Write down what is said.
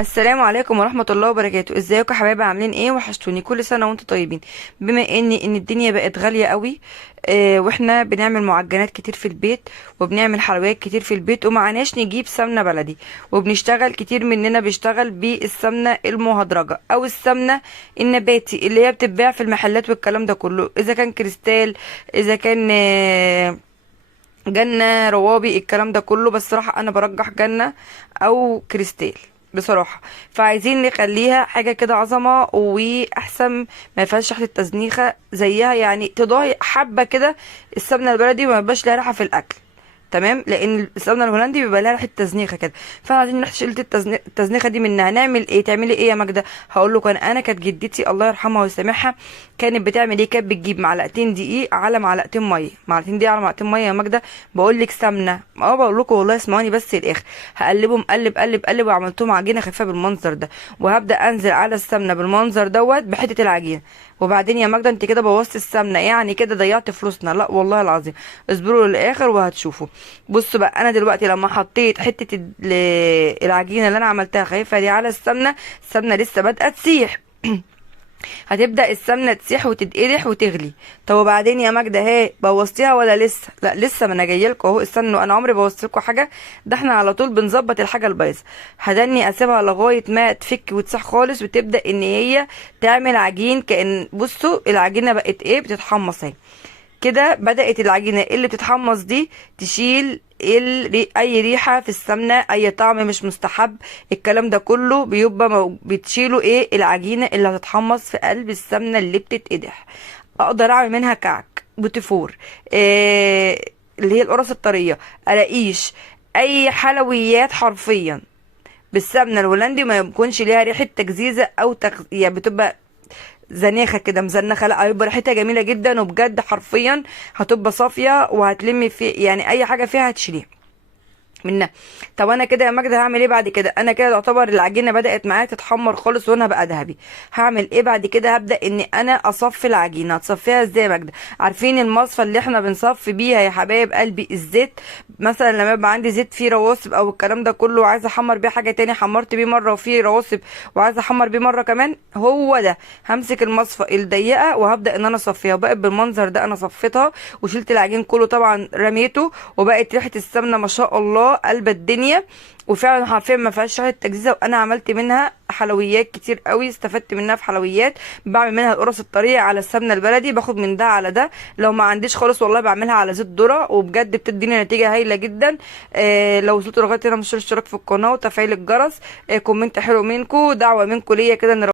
السلام عليكم ورحمة الله وبركاته. ازيكم يا حبايبي؟ عاملين ايه؟ وحشتوني. كل سنة وانتم طيبين. بما ان الدنيا بقت غالية قوي، واحنا بنعمل معجنات كتير في البيت وبنعمل حلويات كتير في البيت ومعناش نجيب سمنة بلدي، وبنشتغل كتير مننا بيشتغل بالسمنة المهدرجة او السمنة النباتي اللي هي بتتباع في المحلات والكلام ده كله، اذا كان كريستال، اذا كان جنة، روابي، الكلام ده كله. بس صراحة انا برجح جنة او كريستال بصراحة. فعايزين نخليها حاجة كده عظمة واحسن، ما فيهاش ريحة التزنيخة زيها، يعني تضاهي حبة كده السمنة البلدي وما يبقاش لها ريحة في الاكل. تمام، لان السمنه الهولندي بيبقى لها ريحه تزنيخه كده. فاحنا عايزين نروح شيله التزنيخه دي منها. نعمل ايه؟ تعملي ايه يا ماجده؟ هقول لكم. انا كانت جدتي الله يرحمها ويسامحها كانت بتعمل ايه. كانت بتجيب معلقتين دقيق على معلقتين ميه، معلقتين دقيق على معلقتين ميه يا ماجده. بقول لك سمنه، بقول لكم والله، اسمعوني بس الاخر. هقلبهم قلب قلب قلب وعملتهم عجينه خفيفه بالمنظر ده، وهبدا انزل على السمنه بالمنظر دوت بحته العجينه. وبعدين يا ماجده انت كده بوظت السمنه، يعني كده ضيعت فلوسنا. لا والله العظيم، اصبروا للاخر وهتشوفوا. بصوا بقى، انا دلوقتي لما حطيت حته العجينه اللي انا عملتها خفيفه دي على السمنه، السمنه لسه بادئه تسيح. هتبدا السمنه تسيح وتتقدح وتغلي. طب وبعدين يا ماجده، بوظتيها ولا لسه؟ لا لسه، ما انا جايه لكم اهو، استنوا. انا عمري بوظت لكم حاجه؟ ده احنا على طول بنظبط الحاجه البايظه. هدني اسيبها لغايه ما تفك وتسيح خالص، وتبدا ان هي تعمل عجين. كأن بصوا العجينه بقت ايه، بتتحمص اهي كده. بدأت العجينة اللي بتتحمص دي تشيل اي ريحة في السمنة، اي طعم مش مستحب، الكلام ده كله بيبقى بتشيله ايه، العجينة اللي هتتحمص في قلب السمنة اللي بتتقدح. اقدر اعمل منها كعك، بوتيفور، إيه اللي هي القرص الطرية، قراقيش، اي حلويات حرفيا بالسمنة الهولندي ما يكونش ليها ريحة تجزيزة او يعني بتبقى زنيخه كده مزنخه. لا، هيبقى ريحتها جميله جدا، وبجد حرفيا هتبقى صافيه وهتلمي في يعني اي حاجه فيها هتشيليها منها. طب انا كده يا ماجدة هعمل ايه بعد كده؟ انا كده تعتبر العجينه بدات معايا تتحمر خالص وانا بقى ذهبي. هعمل ايه بعد كده؟ هبدا اني انا اصفي العجينه. هتصفيها ازاي يا ماجدة؟ عارفين المصفى اللي احنا بنصفي بيها يا حبايب قلبي الزيت؟ مثلا لما يبقى عندي زيت فيه رواسب او الكلام ده كله وعايزه احمر بيه حاجه تاني، حمرت بيه مره وفيه رواسب وعايزه احمر بيه مره كمان، هو ده. همسك المصفى الضيقه وهبدا ان انا اصفيها، وبقت بالمنظر ده. انا صفيتها وشلت العجين كله طبعا رميته، وبقت ريحه السمنه ما شاء الله قلب الدنيا. وفعلا حرفيا ما فيهاش ريحه تجزيزه، وانا عملت منها حلويات كتير قوي، استفدت منها في حلويات. بعمل منها القرص الطريه على السمنه البلدي، باخد من ده على ده. لو ما عنديش خالص والله بعملها على زيت ذره، وبجد بتديني نتيجه هايله جدا. لو وصلتوا لغايه هنا، مش اشتراك في القناه وتفعيل الجرس. كومنت حلو منكم، دعوه منكم ليا كده ان